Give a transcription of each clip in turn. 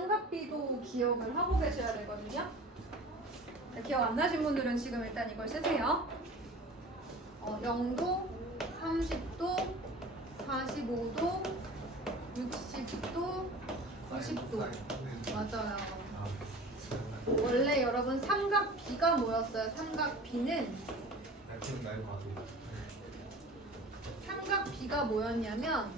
삼각비도 기억을 하고 계셔야 되거든요. 자, 기억 안 나신 분들은 지금 일단 이걸 쓰세요. 0도, 30도, 45도, 60도, 90도. 맞아요. 원래 여러분 삼각비가 뭐였어요? 삼각비가 뭐였냐면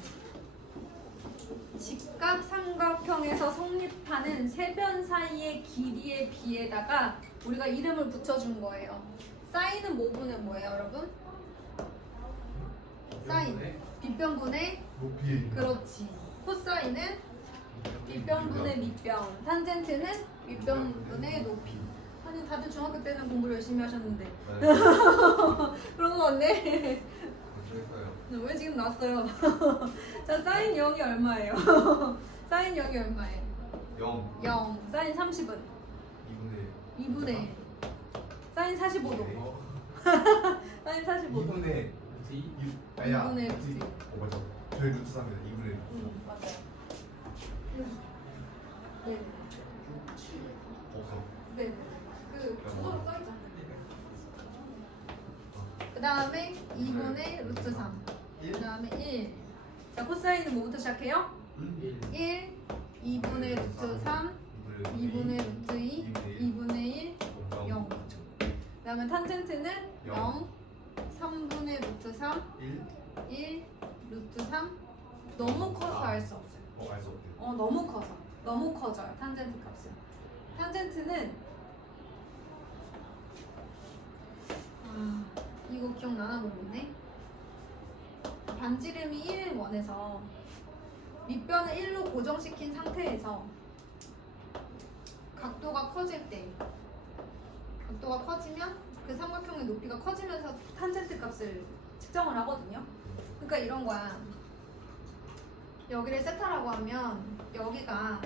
직각 삼각형에서 성립하는 세 변 사이의 길이의 비에다가 우리가 이름을 붙여준 거예요. 사인은 모분은 뭐예요, 여러분? 사인. 빗변분의 그렇지. 코사인은 빗변분의 밑변. 탄젠트는 밑변분의 높이. 아니 다들 중학교 때는 공부를 열심히 하셨는데. 그런 거 같네. 왜 지금 났어요? 자, 사인 0이 얼마예요? 사인 0이 얼마예요? 0. 사인 30은? 2분의 1. 사인 45도. 사인 45도. 2분의 2분의 루트. 맞아. 저희 루트 3이다. 2분의 루트. 맞아요. 네. 없어. 네. 그 주소로 써있잖아. 그 다음에 2분의 루트 3. 그 다음에 1. 자, 코사인은 뭐부터 시작해요? 1. 2분의 루트 3. 2분의 루트 2. 2분의 1. 0. 그 다음에 탄젠트는 0. 3분의 루트 3. 1. 루트 3. 너무 커서 알 수 없어요. 알 수 없대요. 너무 커서. 너무 커져요. 탄젠트 값은. 탄젠트는 이거 기억나나 모르겠네. 반지름이 1인 원에서 밑변을 1로 고정시킨 상태에서 각도가 커질 때 각도가 커지면 그 삼각형의 높이가 커지면서 탄젠트 값을 측정을 하거든요. 그러니까 이런 거야. 여기를 세타라고 하면 여기가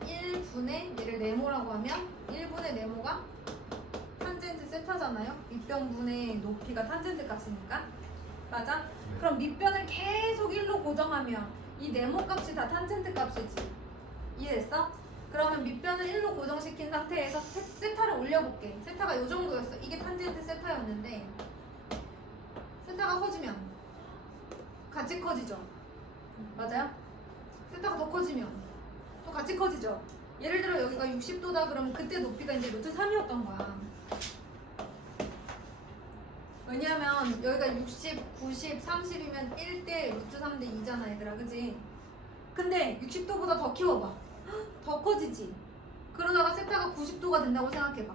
1분의 얘를 네모라고 하면 1분의 네모가 탄젠트 세타잖아요. 밑변분의 높이가 탄젠트 값이니까. 맞아? 그럼 밑변을 계속 1로 고정하면 이 네모 값이 다 탄젠트 값이지. 이해했어? 그러면 밑변을 1로 고정시킨 상태에서 세타를 올려볼게. 세타가 이 정도였어. 이게 탄젠트 세타였는데 세타가 커지면 같이 커지죠. 맞아요? 세타가 더 커지면 또 같이 커지죠. 예를 들어 여기가 60도다 그러면 그때 높이가 이제 루트 3이었던 거야. 왜냐면 여기가 60, 90, 30이면 1대 루트 3대 2잖아 얘들아. 그치? 근데 60도보다 더 키워봐. 더 커지지. 그러다가 세타가 90도가 된다고 생각해봐.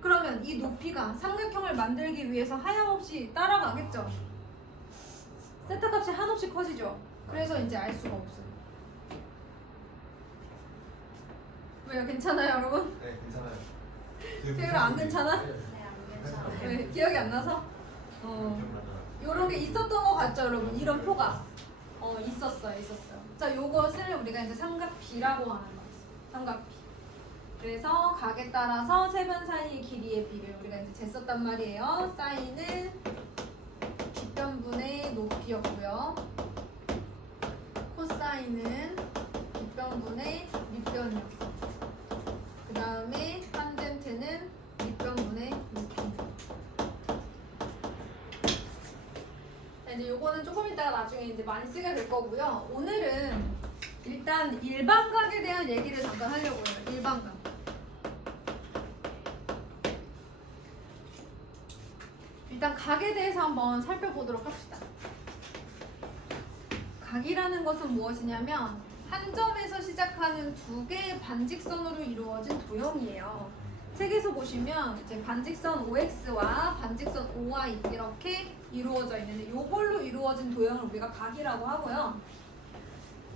그러면 이 높이가 삼각형을 만들기 위해서 하염없이 따라가겠죠. 세타 값이 한없이 커지죠. 그래서 이제 알 수가 없어요. 왜요? 괜찮아요 여러분? 네, 괜찮아요. 태율아 안 괜찮아? 네, 안 괜찮아요. 왜? 기억이 안 나서? 요런 게 있었던 거 같죠 여러분? 이런 표가 있었어요. 자, 요것을 우리가 이제 삼각비라고 하는 거였어요. 삼각비. 그래서 각에 따라서 세 변 사이의 길이의 비를 우리가 이제 쟀었단 말이에요. 사인은 빗변분의 높이였고요. 코사인은 빗변분의 밑변이었어. 그 다음에 탄젠트는 밑변분의 높이. 이제 요거는 조금 이따가 나중에 이제 많이 쓰게 될 거고요. 오늘은 일단 일반각에 대한 얘기를 잠깐 하려고 해요. 일반각. 일단 각에 대해서 한번 살펴보도록 합시다. 각이라는 것은 무엇이냐면 한 점에서 시작하는 두 개의 반직선으로 이루어진 도형이에요. 책에서 보시면 이제 반직선 OX와 반직선 OY 이렇게 이루어져 있는데 이걸로 이루어진 도형을 우리가 각이라고 하고요.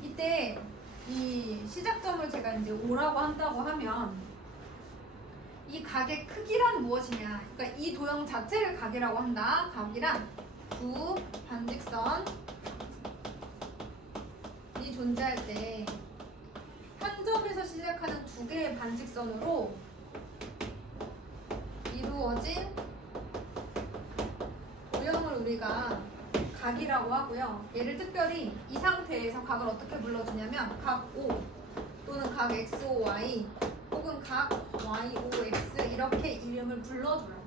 이때 이 시작점을 제가 이제 O라고 한다고 하면 이 각의 크기란 무엇이냐? 그러니까 이 도형 자체를 각이라고 한다. 각이란 두 반직선이 존재할 때 한 점에서 시작하는 두 개의 반직선으로 이루어진 도형을 우리가 각이라고 하고요. 얘를 특별히 이 상태에서 각을 어떻게 불러주냐면 각 O 또는 각 XOY 혹은 각 YOX 이렇게 이름을 불러줘요.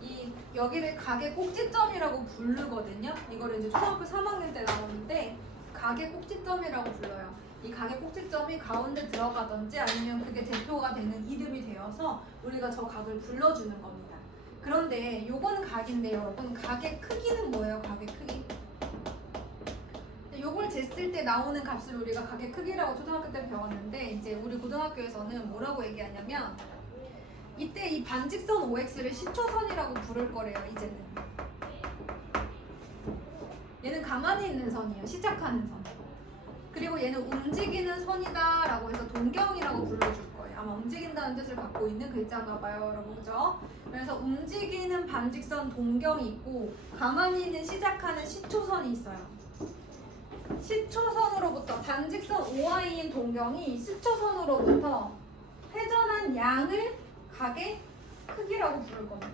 이 여기를 각의 꼭지점이라고 부르거든요. 이거를 이제 초등학교 3학년 때 나오는데 각의 꼭지점이라고 불러요. 이 각의 꼭지점이 가운데 들어가든지 아니면 그게 대표가 되는 이름이 되어서 우리가 저 각을 불러주는 겁니다. 그런데 요거는 각인데요. 여러분 각의 크기는 뭐예요? 각의 크기. 요걸 쟀을 때 나오는 값을 우리가 각의 크기라고 초등학교 때 배웠는데 이제 우리 고등학교에서는 뭐라고 얘기하냐면 이때 이 반직선 OX를 시초선이라고 부를 거래요. 이제는 얘는 가만히 있는 선이에요. 시작하는 선. 그리고 얘는 움직이는 선이다 라고 해서 동경이라고 불러줄 거예요. 아마 움직인다는 뜻을 갖고 있는 글자인가 봐요, 여러분. 그죠? 그래서 움직이는 반직선 동경이 있고 가만히 있는 시작하는 시초선이 있어요. 시초선으로부터 반직선 OI인 동경이 시초선으로부터 회전한 양을 각의 크기라고 부를 겁니다.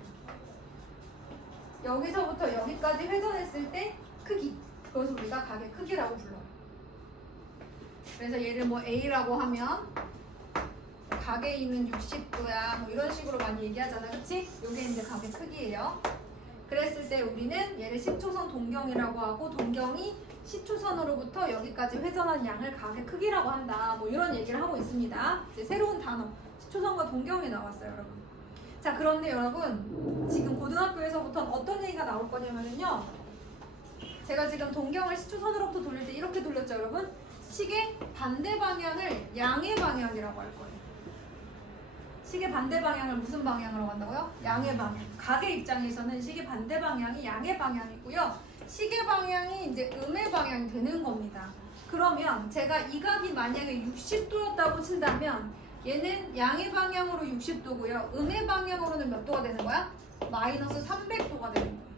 여기서부터 여기까지 회전했을 때 크기, 그것을 우리가 각의 크기라고 불러요. 그래서 얘를 뭐 A라고 하면 각에 있는 60도야 뭐 이런 식으로 많이 얘기하잖아, 그치? 요게 이제 각의 크기예요. 그랬을 때 우리는 얘를 시초선 동경이라고 하고 동경이 시초선으로부터 여기까지 회전한 양을 각의 크기라고 한다, 뭐 이런 얘기를 하고 있습니다. 이제 새로운 단어 시초선과 동경이 나왔어요, 여러분. 자, 그런데 여러분 지금 고등학교에서부터는 어떤 얘기가 나올 거냐면요, 제가 지금 동경을 시초선으로부터 돌릴 때 이렇게 돌렸죠, 여러분. 시계 반대 방향을 양의 방향이라고 할 거예요. 시계 반대 방향을 무슨 방향으로 간다고요? 양의 방향. 각의 입장에서는 시계 반대 방향이 양의 방향이고요. 시계 방향이 이제 음의 방향이 되는 겁니다. 그러면 제가 이 각이 만약에 60도였다고 친다면 얘는 양의 방향으로 60도고요. 음의 방향으로는 몇 도가 되는 거야? 마이너스 300도가 되는 거예요.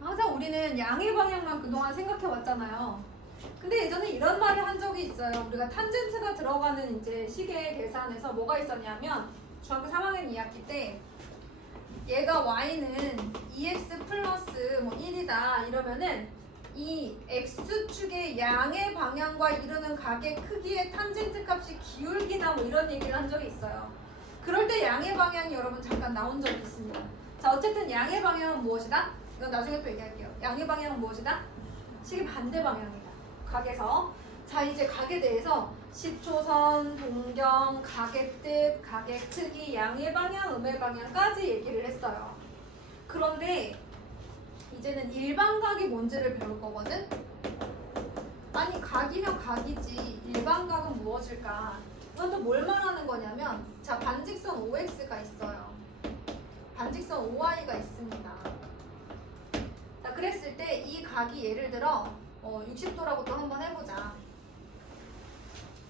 항상 우리는 양의 방향만 그동안 생각해 왔잖아요. 근데 예전에 이런 말을 한 적이 있어요. 우리가 탄젠트가 들어가는 이제 시계 계산에서 뭐가 있었냐면 중학교 3학년 2학기 때 얘가 y는 2x 플러스 뭐 1이다 이러면은 이 x축의 양의 방향과 이루는 각의 크기의 탄젠트 값이 기울기다 뭐 이런 얘기를 한 적이 있어요. 그럴 때 양의 방향이 여러분 잠깐 나온 적이 있습니다. 자, 어쨌든 양의 방향은 무엇이다? 이건 나중에 또 얘기할게요. 양의 방향은 무엇이다? 시계 반대 방향이다. 각에서. 자, 이제 각에 대해서 시초선, 동경, 각의 뜻, 각의 크기, 양의 방향, 음의 방향까지 얘기를 했어요. 그런데 이제는 일반각이 뭔지를 배울 거거든? 아니, 각이면 각이지 일반각은 무엇일까? 이건 또 뭘 말하는 거냐면, 자, 반직선 OX가 있어요. 반직선 OY가 있습니다. 자, 그랬을 때 이 각이 예를 들어 60도라고 또 한번 해보자.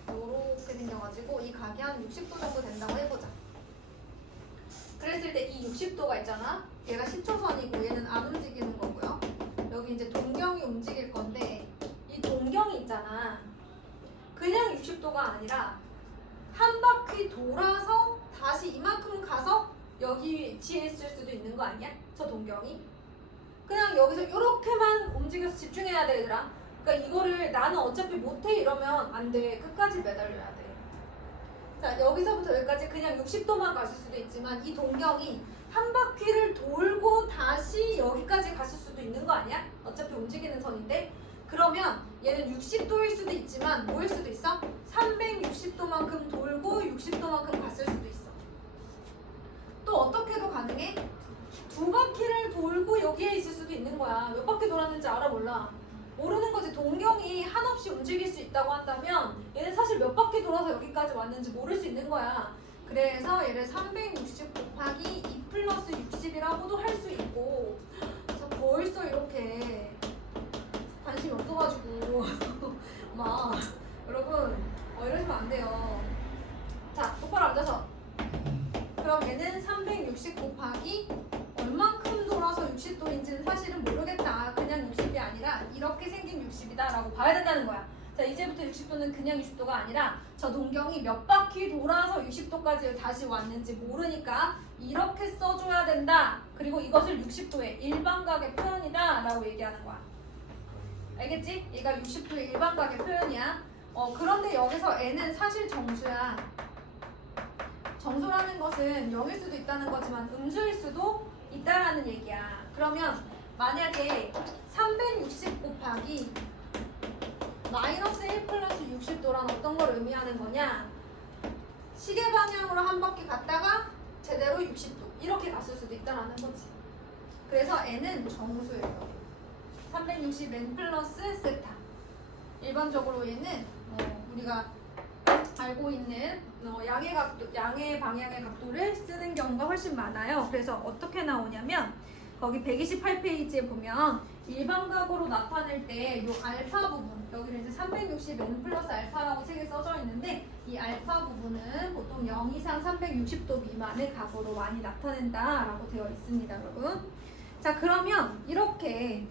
요렇게 생겨가지고 이 각이 한 60도 정도 된다고 해보자. 그랬을 때 이 60도가 있잖아. 얘가 시초선이고 얘는 안 움직이는 거고요. 여기 이제 동경이 움직일 건데 이 동경이 있잖아. 그냥 60도가 아니라 한 바퀴 돌아서 다시 이만큼 가서 여기 위치에 있을 수도 있는 거 아니야? 저 동경이? 그냥 여기서 이렇게만 움직여서 집중해야 돼, 얘들아. 그러니까 이거를 나는 어차피 못해 이러면 안 돼. 끝까지 매달려야 돼. 자, 여기서부터 여기까지 그냥 60도만 갔을 수도 있지만 이 동경이 한 바퀴를 돌고 다시 여기까지 갔을 수도 있는 거 아니야? 어차피 움직이는 선인데. 그러면 얘는 60도일 수도 있지만 뭐일 수도 있어? 360도만큼 돌고 60도만큼 갔을 수도 있어. 또 어떻게도 가능해? 두 바퀴를 돌고 여기에 있을 수도 있는 거야. 몇 바퀴 돌았는지 알아 몰라? 모르는 거지. 동경이 한없이 움직일 수 있다고 한다면 얘는 사실 몇 바퀴 돌아서 여기까지 왔는지 모를 수 있는 거야. 그래서 얘를 360 곱하기 2 플러스 60이라고도 할 수 있고. 저 벌써 이렇게 관심이 없어가지고 막 여러분 이러시면 안 돼요. 자, 똑바로 앉아서. 그럼 얘는 360 곱하기 얼만큼 돌아서 60도인지는 사실은 모르겠다. 그냥 60이 아니라 이렇게 생긴 60이다 라고 봐야 된다는 거야. 자, 이제부터 60도는 그냥 60도가 아니라 저 동경이 몇 바퀴 돌아서 60도까지 다시 왔는지 모르니까 이렇게 써줘야 된다. 그리고 이것을 60도의 일반각의 표현이다 라고 얘기하는 거야. 알겠지? 얘가 60도의 일반각의 표현이야. 그런데 여기서 n은 사실 정수야. 정수라는 것은 0일 수도 있다는 거지만 음수일 수도 있다라는 얘기야. 그러면 만약에 360 곱하기 마이너스 1 플러스 60도란 어떤 걸 의미하는 거냐? 시계 방향으로 한 바퀴 갔다가 제대로 60도 이렇게 갔을 수도 있다라는 거지. 그래서 n은 정수예요. 360n 플러스 세타. 일반적으로 얘는 우리가 알고 있는 양의 방향의 각도를 쓰는 경우가 훨씬 많아요. 그래서 어떻게 나오냐면 거기 128페이지에 보면 일반각으로 나타낼 때 이 알파 부분, 여기는 이제 360n 플러스 알파라고 책에 써져 있는데 이 알파 부분은 보통 0 이상 360도 미만의 각으로 많이 나타낸다라고 되어 있습니다, 여러분. 자, 그러면 이렇게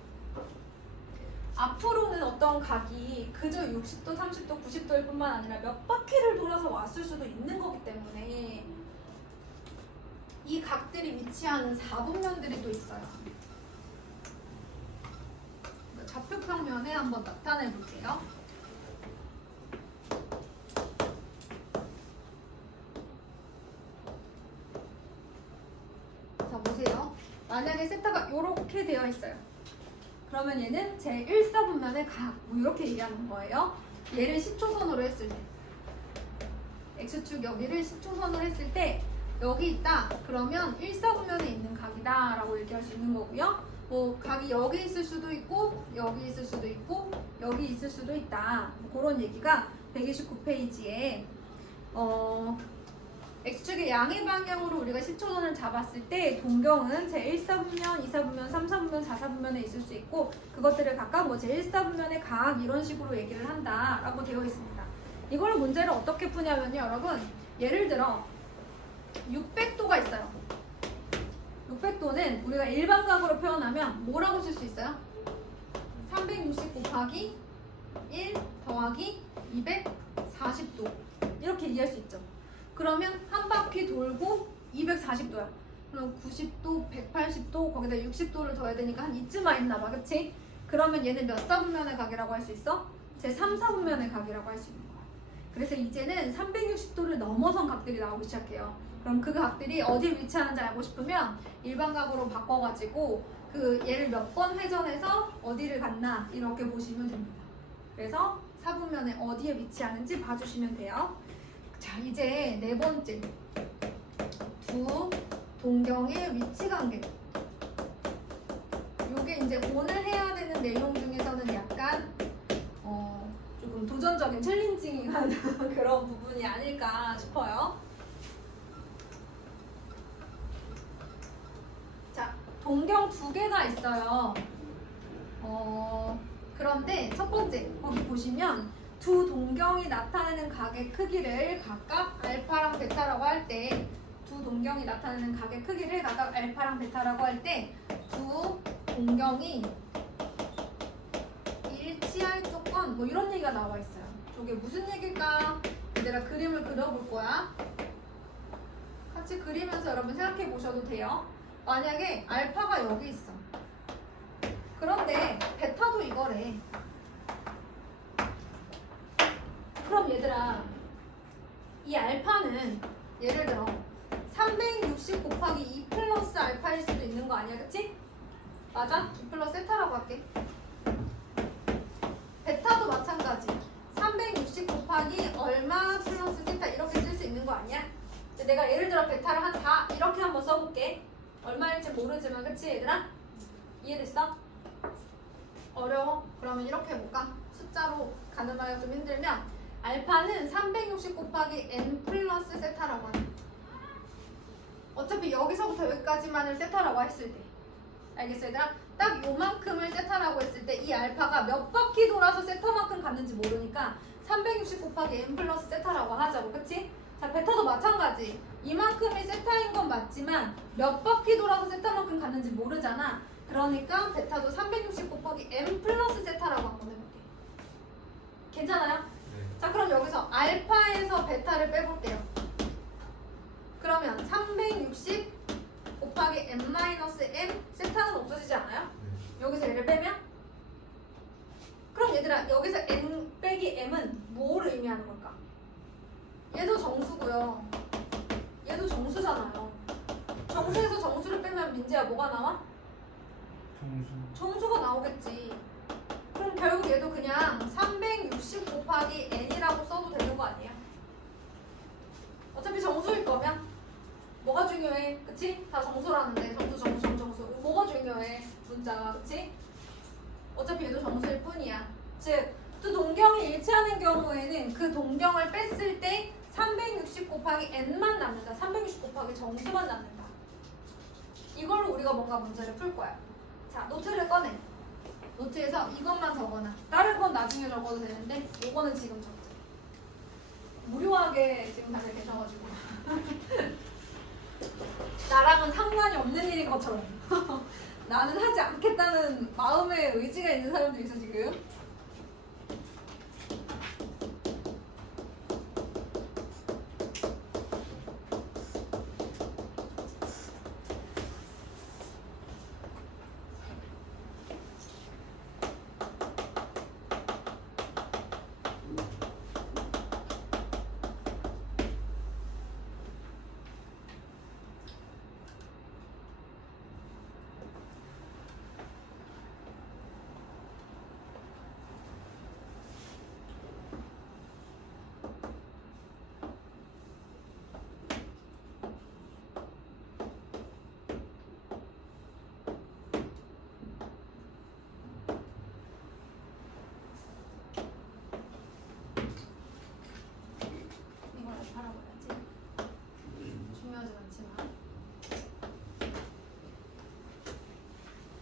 앞으로는 어떤 각이 그저 60도, 30도, 90도일 뿐만 아니라 몇 바퀴를 돌아서 왔을 수도 있는 거기 때문에 이 각들이 위치하는 사분면들이 또 있어요. 좌표평면에 한번 나타내 볼게요. 자, 보세요. 만약에 세타가 이렇게 되어 있어요. 그러면 얘는 제 1사분면의 각, 뭐 이렇게 얘기하는 거예요. 얘를 10초선으로 했을 때 X축 여기를 10초선으로 했을 때 여기 있다. 그러면 1사분면에 있는 각이다 라고 얘기할 수 있는 거고요. 뭐 각이 여기 있을 수도 있고 여기 있을 수도 있고 여기 있을 수도 있다. 뭐 그런 얘기가 129페이지에 X축의 양의 방향으로 우리가 10초선을 잡았을 때 동경은 제1사분면, 2사분면, 3사분면, 4사분면에 있을 수 있고 그것들을 각각 뭐 제1사분면의 각 이런 식으로 얘기를 한다라고 되어 있습니다. 이걸 문제를 어떻게 푸냐면요, 여러분. 예를 들어 600도가 있어요. 600도는 우리가 일반각으로 표현하면 뭐라고 쓸 수 있어요? 360 곱하기 1 더하기 240도 이렇게 이해할 수 있죠. 그러면 한 바퀴 돌고 240도야. 그럼 90도, 180도, 거기다 60도를 더해야 되니까 한 이쯤 와 있나 봐, 그치? 그러면 얘는 몇 사분면의 각이라고 할 수 있어? 제 3사분면의 각이라고 할 수 있는 거야. 그래서 이제는 360도를 넘어선 각들이 나오기 시작해요. 그럼 그 각들이 어디에 위치하는지 알고 싶으면 일반각으로 바꿔가지고 그 얘를 몇 번 회전해서 어디를 갔나 이렇게 보시면 됩니다. 그래서 사분면에 어디에 위치하는지 봐주시면 돼요. 자, 이제 네 번째, 두 동경의 위치 관계. 요게 이제 오늘 해야 되는 내용 중에서는 약간 조금 도전적인 챌린징한 그런 부분이 아닐까 싶어요. 자, 동경 두 개가 있어요. 그런데 첫 번째 거기 보시면 두 동경이 나타내는 각의 크기를 각각 알파랑 베타라고 할 때, 두 동경이 나타내는 각의 크기를 각각 알파랑 베타라고 할 때 두 동경이 일치할 조건 뭐 이런 얘기가 나와 있어요. 저게 무슨 얘기일까? 얘들아 그림을 그려볼 거야. 같이 그리면서 여러분 생각해 보셔도 돼요. 만약에 알파가 여기 있어. 그런데 베타도 이거래. 그럼 얘들아 이 알파는 예를 들어 360 곱하기 2 플러스 알파일 수도 있는 거 아니야, 그치? 맞아? 2 플러스 세타라고 할게. 베타도 마찬가지. 360 곱하기 얼마 플러스 세타 이렇게 쓸 수 있는 거 아니야? 내가 예를 들어 베타를 한 4 이렇게 한번 써볼게. 얼마일지 모르지만, 그치 얘들아? 이해됐어? 어려워? 그러면 이렇게 해볼까? 숫자로 가늠하기가 좀 힘들면 알파는 360 곱하기 n 플러스 세타라고 하네. 어차피 여기서부터 여기까지만을 세타라고 했을 때, 알겠어 얘들아? 딱 요만큼을 세타라고 했을 때 이 알파가 몇 바퀴 돌아서 세타만큼 갔는지 모르니까 360 곱하기 n 플러스 세타라고 하자고, 그치? 자, 베타도 마찬가지. 이만큼이 세타인 건 맞지만 몇 바퀴 돌아서 세타만큼 갔는지 모르잖아. 그러니까 베타도 360 곱하기 n 플러스 세타라고 한번 해볼게. 괜찮아요? 네. 자, 그럼 여기서 알파에서 베타를 빼볼게요. 그러면 360 곱하기 n-m 세타는 없어지지 않아요? 네. 여기서 얘를 빼면? 그럼 얘들아 여기서 n 빼기 m은 뭐를 의미하는 걸까? 얘도 정수고요. 얘도 정수잖아요. 정수에서 정수를 빼면 민지야 뭐가 나와? 정수. 정수가 나오겠지. 그럼 결국 얘도 그냥 360 곱하기 n이라고 써도 되는 거 아니야? 어차피 정수일 거면 뭐가 중요해? 그치? 다 정수라는데 정수 뭐가 중요해? 문자가 그치? 어차피 얘도 정수일 뿐이야. 즉 두 동경이 일치하는 경우에는 그 동경을 뺐을 때 360 곱하기 n만 남는다. 360 곱하기 정수만 남는다. 이걸로 우리가 뭔가 문제를 풀 거야. 자, 노트를 꺼내. 노트에서 이것만 적어놔. 다른 건 나중에 적어도 되는데 이거는 지금 적자. 무료하게 지금 다들 계셔가지고 나랑은 상관이 없는 일인 것처럼 나는 하지 않겠다는 마음의 의지가 있는 사람도 있어 지금.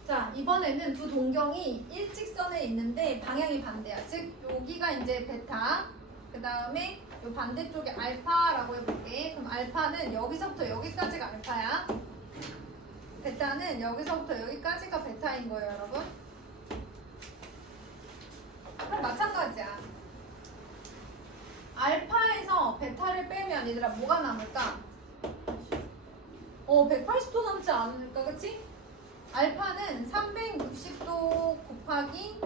자, 이번에는 두 동경이 일직선에 있는데 방향이 반대야. 즉 여기가 이제 베타, 그 다음에 요 반대쪽에 알파라고 해볼게. 그럼 알파는 여기서부터 여기까지가 알파야. 베타는 여기서부터 여기까지가 베타인 거예요, 여러분. 그럼 마찬가지야. 알파에서 베타를 빼면 얘들아 뭐가 남을까? 180도 남지 않을까, 그치? 알파는 360도 곱하기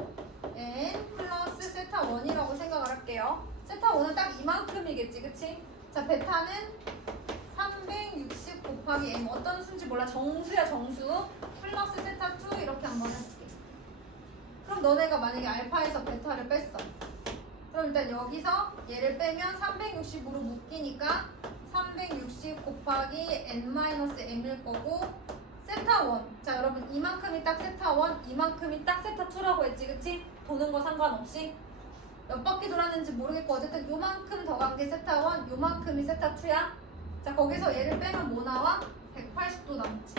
n 플러스 세타 1이라고 생각을 할게요. 세타 1은 딱 이만큼이겠지, 그치? 자, 베타는 360 곱하기 n 어떤 수인지 몰라. 정수야, 정수. 플러스 세타 2 이렇게 한번 해줄게. 그럼 너네가 만약에 알파에서 베타를 뺐어. 그럼 일단 여기서 얘를 빼면 360으로 묶이니까 360 곱하기 n-m일 거고 세타 1. 자, 여러분 이만큼이 딱 세타 1, 이만큼이 딱 세타 2라고 했지, 그치? 도는 거 상관없이 몇 바퀴 돌았는지 모르겠고 어쨌든 요만큼 더 간 게 세타 1, 요만큼이 세타 2야. 자, 거기서 얘를 빼면 뭐 나와? 180도 남지.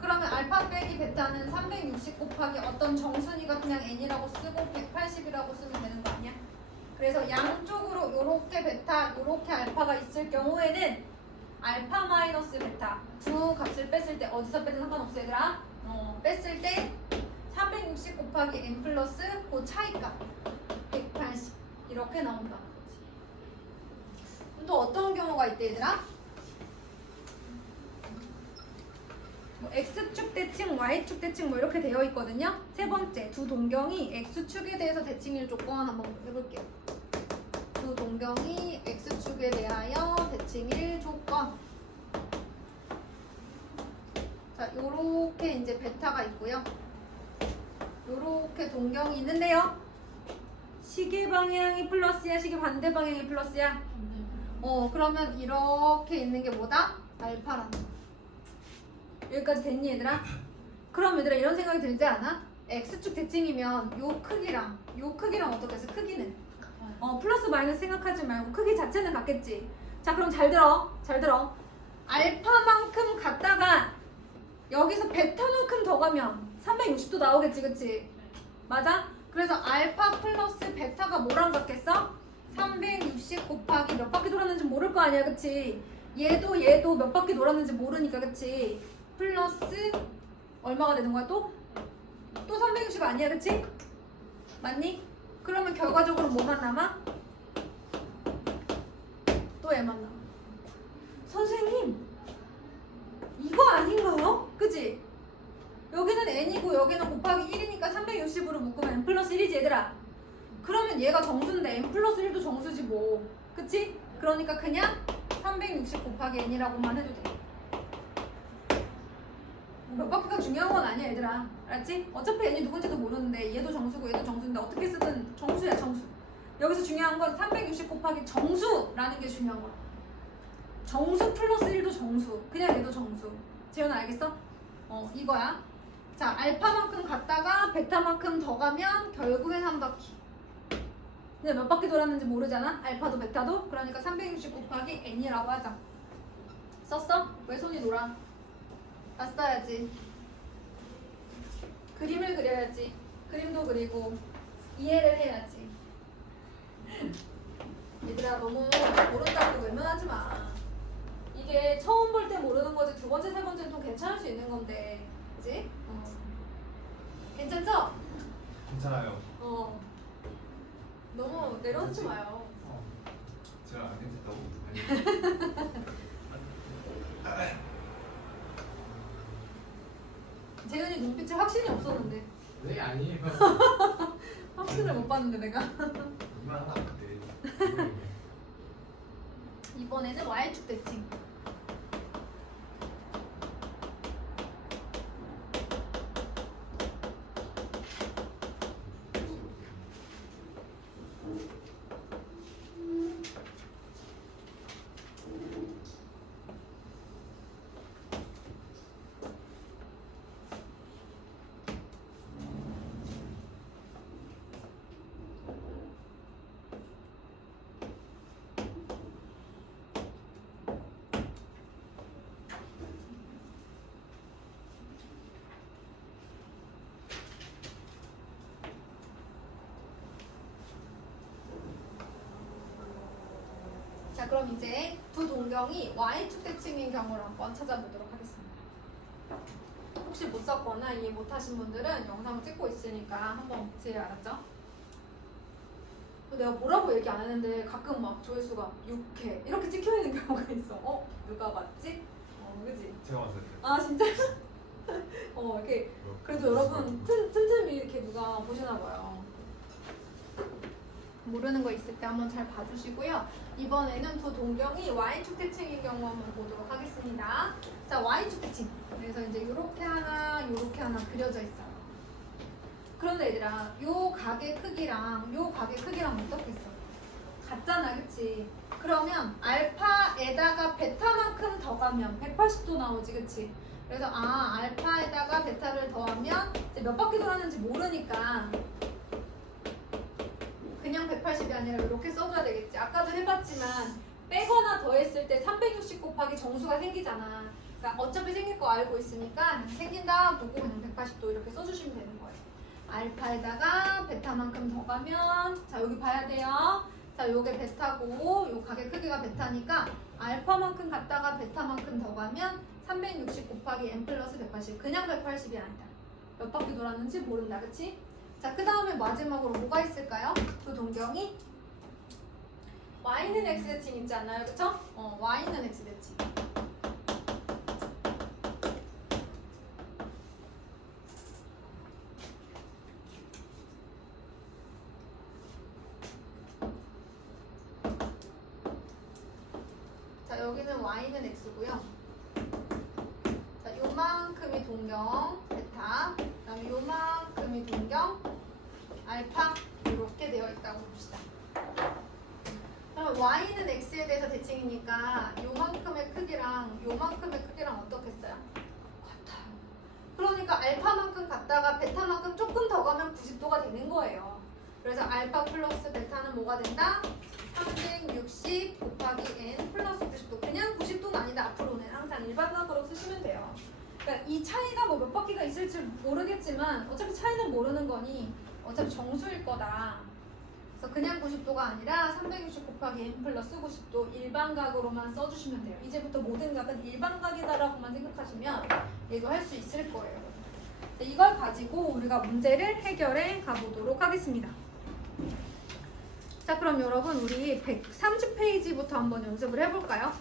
그러면 알파 빼기 베타는 360 곱하기 어떤 정순위가 그냥 n이라고 쓰고 180이라고 쓰면 되는 거 아니야? 그래서 양쪽으로 요렇게 베타, 요렇게 알파가 있을 경우에는 알파 마이너스 베타 두 값을 뺐을 때 어디서 빼든 상관없어 얘들아. 뺐을 때 360 곱하기 n 플러스 그 차이값 180 이렇게 나온다는 거지. 그럼 또 어떤 경우가 있대 얘들아? X축 대칭, Y축 대칭 뭐 이렇게 되어 있거든요. 세 번째, 두 동경이 X축에 대해서 대칭일 조건 한번 해볼게요. 두 동경이 X축에 대하여 대칭일 조건. 자, 요렇게 이제 베타가 있고요. 요렇게 동경이 있는데요. 시계 방향이 플러스야, 시계 반대 방향이 플러스야? 그러면 이렇게 있는 게 뭐다? 알파라는 거. 여기까지 됐니 얘들아? 그럼 얘들아 이런 생각이 들지 않아? X축 대칭이면 요 크기랑 어떻게 해서 크기는? 플러스 마이너스 생각하지 말고 크기 자체는 같겠지. 자, 그럼 잘 들어. 알파만큼 갔다가 여기서 베타만큼 더 가면 360도 나오겠지, 그치? 맞아? 그래서 알파 플러스 베타가 뭐랑 같겠어? 360 곱하기 몇 바퀴 돌았는지 모를 거 아니야, 그치? 얘도 몇 바퀴 돌았는지 모르니까, 그치? 플러스 얼마가 되는 거야 또? 또 360 아니야, 그치? 맞니? 그러면 결과적으로 뭐만 남아? 또 얘만 남아. 선생님 이거 아닌가요? 그치? 여기는 n이고 여기는 곱하기 1이니까 360으로 묶으면 n 플러스 1이지 얘들아. 그러면 얘가 정수인데 n 플러스 1도 정수지 뭐. 그치? 그러니까 그냥 360 곱하기 n이라고만 해도 돼. 몇 바퀴가 중요한 건 아니야 얘들아. 알았지? 어차피 n이 누군지도 모르는데 얘도 정수고 얘도 정수인데 어떻게 쓰든 정수야 정수. 여기서 중요한 건 360 곱하기 정수라는 게 중요한 거야. 정수 플러스 1도 정수. 그냥 얘도 정수. 재현아 알겠어? 이거야. 자, 알파만큼 갔다가 베타만큼 더 가면 결국엔 한 바퀴. 근데 몇 바퀴 돌았는지 모르잖아? 알파도 베타도? 그러니까 360 곱하기 n이라고 하자. 썼어? 왜 손이 놀아? 다 써야지. 그림을 그려야지. 그림도 그리고 이해를 해야지. 얘들아 너무 모른다고 외면하지 마. 이게 처음 볼 때 모르는 거지 두 번째 세 번째는 좀 괜찮을 수 있는 건데, 그지? 괜찮죠? 괜찮아요. 너무 내려놓지 마요. 제가 안 괜찮다고? 재은이 눈빛에 확신이 없었는데 네 아니에요. 확신을 못 봤는데 내가 이만 하나 네. 이번에는 Y축 대칭. 자, 그럼 이제 두 동경이 Y축 대칭인 경우를 한번 찾아보도록 하겠습니다. 혹시 못 썼거나 이해 못하신 분들은 영상을 찍고 있으니까 한번 보세요. 알았죠? 내가 뭐라고 얘기 안 했는데 가끔 막 조회수가 6회 이렇게 찍혀있는 경우가 있어. 누가 봤지? 그지? 제가 왔을 때. 아 진짜? 이렇게 그래도 여러분 틈틈이 이렇게 누가 보시나 봐요. 모르는 거 있을 때 한번 잘 봐주시고요. 이번에는 두 동경이 Y축 대칭인 경우 한번 보도록 하겠습니다. 자, Y축 대칭. 그래서 이제 이렇게 하나 그려져 있어요. 그런데 얘들아, 요 각의 크기랑 요 각의 크기랑 어떻겠어? 같잖아, 그치? 그러면 알파에다가 베타만큼 더 가면 180도 나오지, 그치? 그래서 알파에다가 베타를 더하면 이제 몇 바퀴 돌았는지 모르니까 그냥 180이 아니라 이렇게 써줘야 되겠지. 아까도 해봤지만 빼거나 더했을 때 360 곱하기 정수가 생기잖아. 그러니까 어차피 생길 거 알고 있으니까 생긴다 보고 그냥 180도 이렇게 써주시면 되는 거예요. 알파에다가 베타만큼 더 가면 자 여기 봐야 돼요. 자 요게 베타고 요 각의 크기가 베타니까 알파만큼 갔다가 베타만큼 더 가면 360 곱하기 n 플러스 180 그냥 180이 아니다. 몇 바퀴 돌았는지 모른다. 그치? 자, 그 다음에 마지막으로 뭐가 있을까요? 두 동경이 Y는 X 대칭 있지 않나요? 그쵸? Y는 X 대칭. 자, 여기는 Y는 X고요. 자, 요만큼이 동경 베타, 그 다음에 요만큼이 동경 알파 이렇게 되어 있다고 봅시다. 그럼 Y는 X에 대해서 대칭이니까 요만큼의 크기랑 요만큼의 크기랑 어떻겠어요? 같아요. 그러니까 알파만큼 갔다가 베타만큼 조금 더 가면 90도가 되는 거예요. 그래서 알파 플러스 베타는 뭐가 된다? 360 곱하기 n 플러스 90도. 그냥 90도는 아니다. 앞으로는 항상 일반각으로 쓰시면 돼요. 그러니까 이 차이가 뭐 몇 바퀴가 있을지 모르겠지만 어차피 차이는 모르는 거니 어차피 정수일 거다. 그래서 그냥 90도가 아니라 360 곱하기 n 플러스 90도 일반각으로만 써주시면 돼요. 이제부터 모든 각은 일반각이다라고만 생각하시면 얘도 할 수 있을 거예요. 이걸 가지고 우리가 문제를 해결해 가보도록 하겠습니다. 자, 그럼 여러분 우리 130페이지부터 한번 연습을 해볼까요?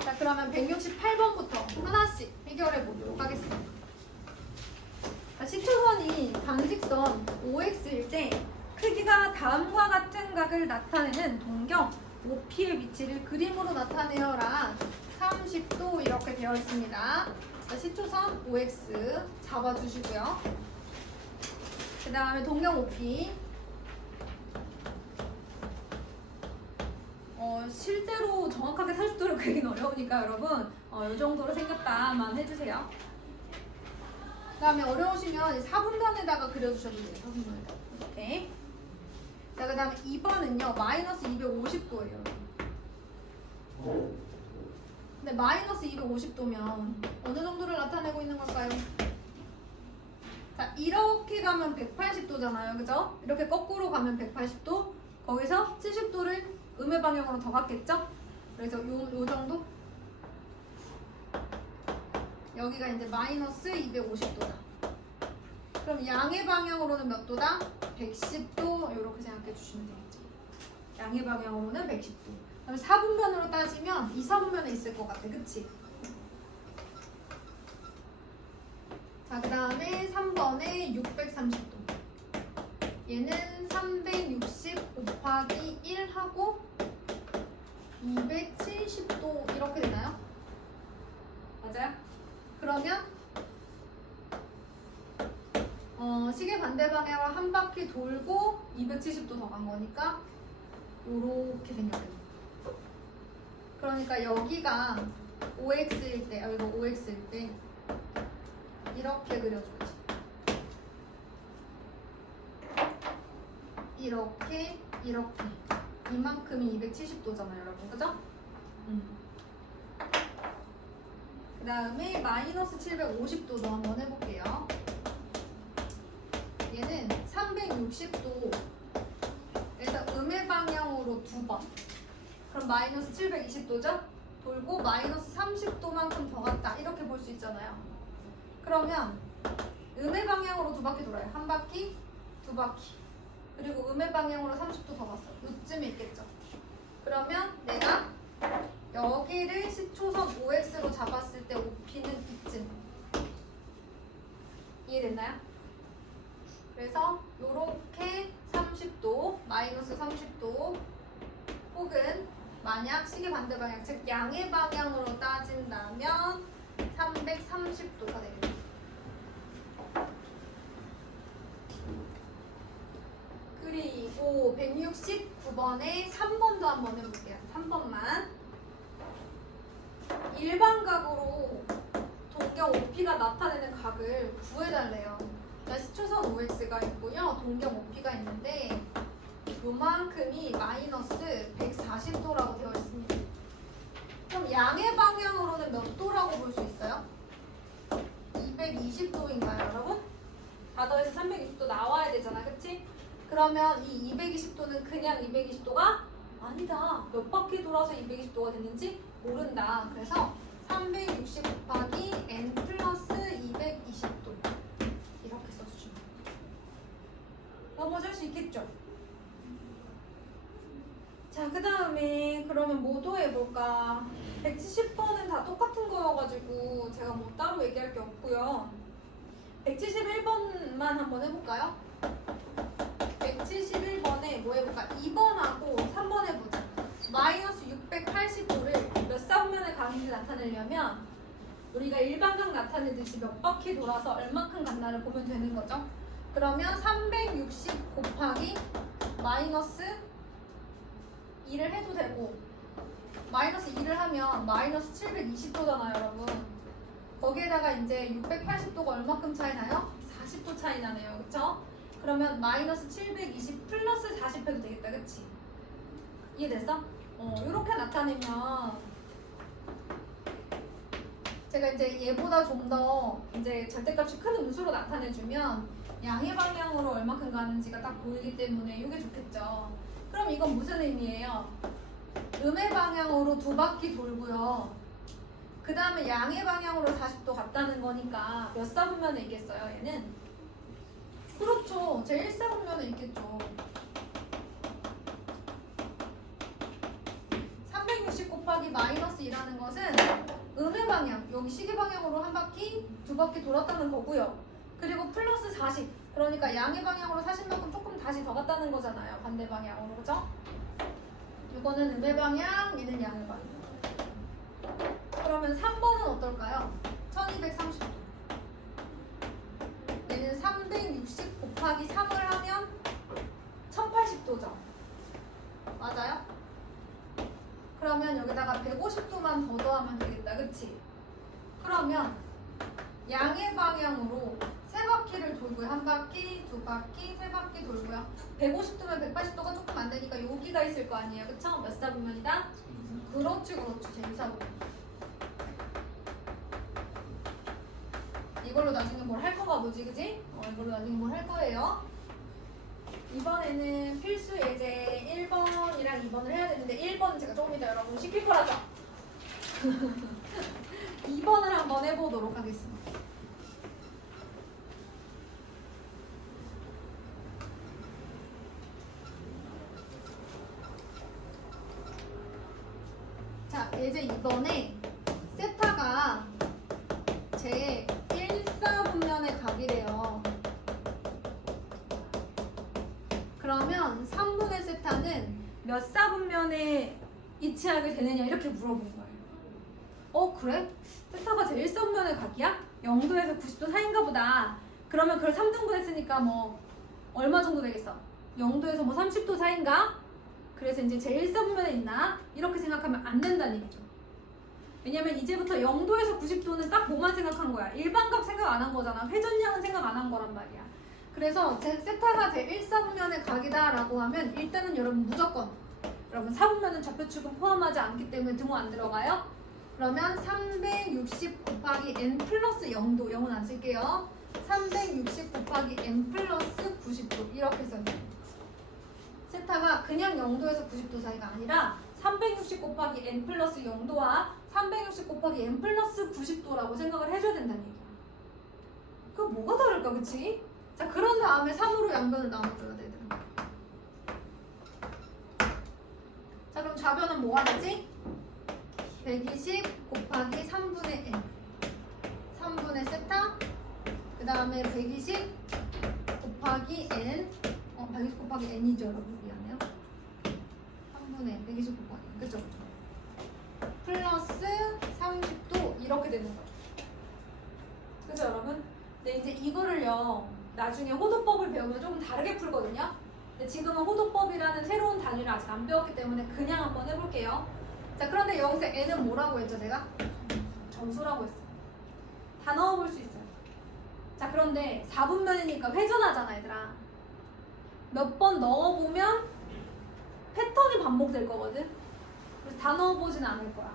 자, 그럼 그러면 168번부터 하나씩 해결해 보도록 하겠습니다. 자, 시초선이 방직선 OX일 때 크기가 다음과 같은 각을 나타내는 동경 OP의 위치를 그림으로 나타내어라. 30도 이렇게 되어 있습니다. 자, 시초선 OX 잡아주시고요. 그 다음에 동경 OP. 실제로 정확하게 30도를 그리긴 어려우니까 여러분 이 정도로 생겼다만 해주세요. 그 다음에 어려우시면 4분면에다가 그려주셔도 돼요. 4분면에다가 이렇게. 자, 그 다음에 2번은요 마이너스 250도예요. 근데 마이너스 250도면 어느 정도를 나타내고 있는 걸까요? 자, 이렇게 가면 180도잖아요. 그죠? 이렇게 거꾸로 가면 180도. 거기서 70도를 음의 방향으로 더 갔겠죠? 그래서 요 정도? 여기가 이제 마이너스 250도다. 그럼 양의 방향으로는 몇 도다? 110도. 이렇게 생각해 주시면 되겠죠. 양의 방향으로는 110도. 그럼 4분면으로 따지면 2, 4분면에 있을 것 같아. 그치? 자, 그 다음에 3번에 630도. 얘는 360 곱하기 1하고 270도 이렇게 되나요? 맞아요? 그러면 시계 반대 방향으로 한 바퀴 돌고 270도 더 간 거니까 요렇게 생겼어요. 그러니까 여기가 OX일 때, 이거 OX일 때 이렇게 그려줘야지. 이렇게 이만큼이 270도잖아요, 여러분. 그죠? 그 다음에 마이너스 750도도 한번 해볼게요. 얘는 360도에서 음의 방향으로 2번. 그럼 마이너스 720도죠? 돌고 마이너스 30도만큼 더 갔다. 이렇게 볼 수 있잖아요. 그러면 음의 방향으로 2바퀴 돌아요. 한 바퀴, 2바퀴. 그리고 음의 방향으로 30도 더 갔어. 요쯤에 있겠죠. 그러면 내가 여기를 시초선 OX로 잡았을 때 OP는 이쯤. 이해됐나요? 그래서 요렇게 30도, 마이너스 30도 혹은 만약 시계 반대 방향, 즉 양의 방향으로 따진다면 330도가 되겠죠. 그리고 169번에 3번도 한번 해볼게요. 3번만. 일반각으로 동경 OP가 나타내는 각을 구해달래요. 시초선 OX가 있고요. 동경 OP가 있는데 요만큼이 마이너스 140도라고 되어 있습니다. 그럼 양의 방향으로는 몇 도라고 볼 수 있어요? 220도인가요, 여러분? 다 더해서 360도 나와야 되잖아, 그치? 그러면 이 220도는 그냥 220도가 아니다. 몇 바퀴 돌아서 220도가 됐는지 모른다. 그래서 360 곱하기 n 플러스 220도 이렇게 써주시면 돼요. 넘어질 수 있겠죠? 자, 그 다음에 그러면 뭐 더 해볼까? 170번은 다 똑같은 거여가지고 제가 뭐 따로 얘기할 게 없고요. 171번만 한번 해볼까요? 171번에 뭐 해볼까? 2번하고 3번 해보자. 마이너스 680도를 몇 사분면에 가는지 나타내려면 우리가 일반각 나타내듯이 몇 바퀴 돌아서 얼마큼 갔나를 보면 되는 거죠. 그러면 360 곱하기 마이너스 2를 해도 되고 마이너스 2를 하면 마이너스 720도잖아요, 여러분. 거기에다가 이제 680도가 얼마큼 차이 나요? 40도 차이 나네요, 그쵸? 그러면 마이너스 720 플러스 40 해도 되겠다, 그치? 이해됐어? 이렇게 나타내면 제가 이제 얘보다 좀 더 이제 절대값이 큰 음수로 나타내주면 양의 방향으로 얼마큼 가는지가 딱 보이기 때문에 이게 좋겠죠. 그럼 이건 무슨 의미예요? 음의 방향으로 2바퀴 돌고요. 그 다음에 양의 방향으로 40도 갔다는 거니까 몇 사분면에 있겠어요, 얘는? 그렇죠. 제 1사분면에 있겠죠. 360 곱하기 곱하기 마이너스 2라는 것은 음의 방향, 여기 시계 방향으로 한 바퀴, 두 바퀴 돌았다는 거고요. 그리고 플러스 40, 그러니까 양의 방향으로 40만큼 조금 다시 더 갔다는 거잖아요. 반대 방향으로, 그죠? 이거는 음의 방향, 얘는 양의 방향. 그러면 3번은 어떨까요? 1230도. 얘는 360 곱하기 3을 하면 1080도죠. 맞아요? 그러면 여기다가 150도만 더 더하면 되겠다. 그치? 그러면 양의 방향으로 세 바퀴를 돌고요. 한 바퀴, 두 바퀴, 세 바퀴 돌고요. 150도면 180도가 조금 안 되니까 여기가 있을 거 아니에요. 그쵸? 몇 사분면이다? 그렇지, 그렇지. 제2사분면. 이걸로 나중에 뭘 할 건가 보지, 그지? 이걸로 나중에 뭘 할 거예요. 이번에는 필수 예제 1번이랑 2번을 해야 되는데 1번은 제가 조금 이따 여러분 시킬 거라서 2번을 한번 해보도록 하겠습니다. 자, 예제 2번에 세타가 제 1사분면의 각이래요. 그러면 3분의 세타는 몇 사분면에 위치하게 되느냐 이렇게 물어본 거예요. 그래? 세타가 제 1사분면의 각이야? 0도에서 90도 사이인가 보다. 그러면 그걸 3등분 했으니까 뭐 얼마 정도 되겠어? 0도에서 뭐 30도 사이인가? 그래서 이제 제 1사분면에 있나? 이렇게 생각하면 안 된다는 얘기죠. 왜냐면 이제부터 0도에서 90도는 딱 뭐만 생각한 거야. 일반값 생각 안 한 거잖아. 회전량은 생각 안 한 거란 말이야. 그래서 세타가 제 1사분면의 각이다 라고 하면 일단은 여러분 무조건 여러분 4분면은 좌표축은 포함하지 않기 때문에 등호 안 들어가요. 그러면 360 곱하기 n 플러스 0도 0은 안 쓸게요. 360 곱하기 n 플러스 90도 이렇게 써요. 세타가 그냥 0도에서 90도 사이가 아니라 360 곱하기 n 플러스 0도와 360 곱하기 n 플러스 90도라고 생각을 해줘야 된다는 얘기야. 그럼 뭐가 다를까, 그치? 자, 그런 다음에 3으로 양변을 나눠줘야 돼, 얘들아. 자, 그럼 좌변은 뭐가 되지? 120 곱하기 3분의 n 3분의 세타 그 다음에 120 곱하기 n 120 곱하기 n이죠, 여러분. 미안해요. 3분의 n 120 곱하기 n 그죠? 플러스 30도 이렇게 되는 거죠. 그죠, 여러분? 근데 이제 이거를요 나중에 호도법을 배우면 조금 다르게 풀거든요. 근데 지금은 호도법이라는 새로운 단위를 아직 안 배웠기 때문에 그냥 한번 해볼게요. 자, 그런데 여기서 n은 뭐라고 했죠, 제가? 점수라고 했어요. 다 넣어볼 수 있어요. 자, 그런데 4분면이니까 회전하잖아, 얘들아. 몇 번 넣어보면 패턴이 반복될 거거든. 그래서 다 넣어보진 않을 거야.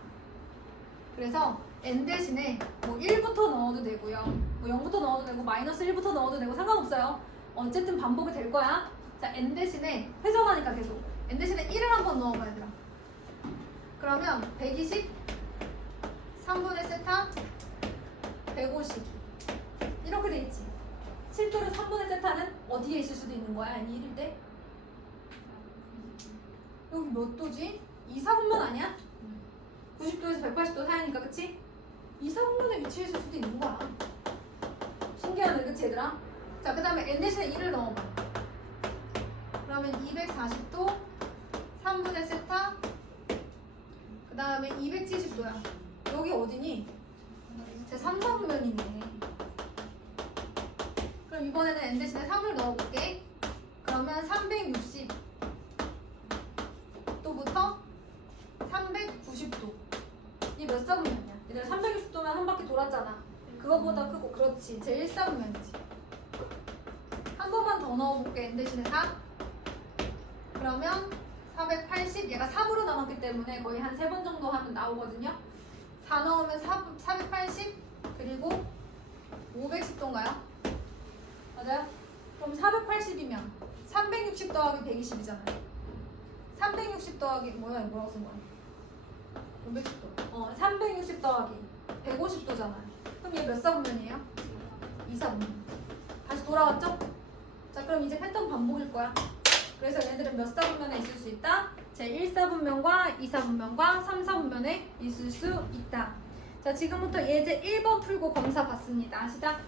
그래서 n 대신에 뭐 1부터 넣어도 되고요. 뭐 0부터 넣어도 되고 마이너스 1부터 넣어도 되고 상관없어요. 어쨌든 반복이 될 거야. 자, n 대신에 회전하니까 계속 n 대신에 1을 한번 넣어봐, 얘들아. 그러면 120 3분의 세타 150 이렇게 돼 있지. 실제로 3분의 세타는 어디에 있을 수도 있는 거야? n 1일 때? 여기 몇 도지? 2, 4분면 아니야? 90도에서 180도 사이니까, 그치? 2, 4분면에 위치해 있을 수도 있는 거야. 신기하네, 그치, 얘들아? 자, 그 다음에 n 대신에 1을 넣어봐. 그러면 240도 3분의 세타 그 다음에 270도야. 여기 어디니? 제 3사분면이네. 그럼 이번에는 n 대신에 3을 넣어볼게. 그러면 360도부터 390도. 이 몇 사분면이야? 얘들 360도면 한 바퀴 돌았잖아. 그거보다 크고, 그렇지. 제 1사분면이지. 한 번만 더 넣어볼게. n 대신에 4. 그러면 480, 얘가 3으로 나눴기 때문에 거의 한 3번 정도 하면 나오거든요. 4 넣으면 480, 그리고 510도인가요? 맞아요? 그럼 480이면 360 더하기 120이잖아요. 360 더하기, 뭐라고 쓴 거야? 510도. 360 더하기 150도잖아요. 그럼 얘 몇 사분면이에요? 2사분면. 다시 돌아왔죠? 자, 그럼 이제 패턴 반복일 거야. 그래서 얘네들은 몇 사분면에 있을 수 있다? 제 1사분면과 2사분면과 3사분면에 있을 수 있다. 자, 지금부터 예제 1번 풀고 검사 받습니다. 아시다?